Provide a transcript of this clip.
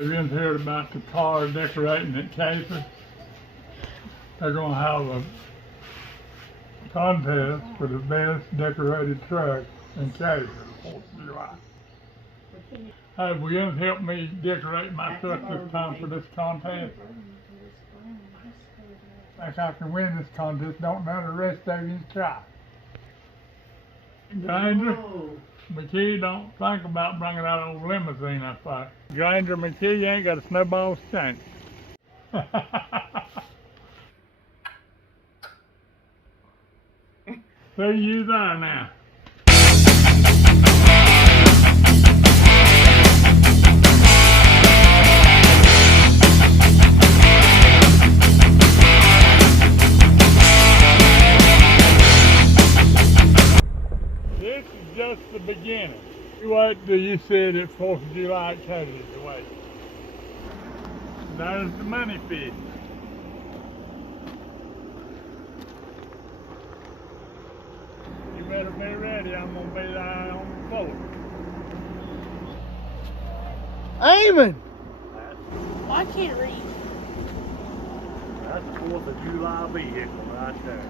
Have you heard about the car decorating at Casar? They're going to have a contest for the best decorated truck in Casar, 4th of July. Hey, will you help me decorate my truck this time for this contest? If I can win this contest, don't none of the rest of you try. Granger, McKee, don't think about bringing that old limousine up there. Granger, McKee, you ain't got a snowball's chance. See you there now. This is just the beginning. You wait till you see it at 4th of July at Casar. Wait. There's the money pit. You better be ready. I'm going to be there on the floor. Amen. Well, I can't read. That's the 4th of July vehicle right there.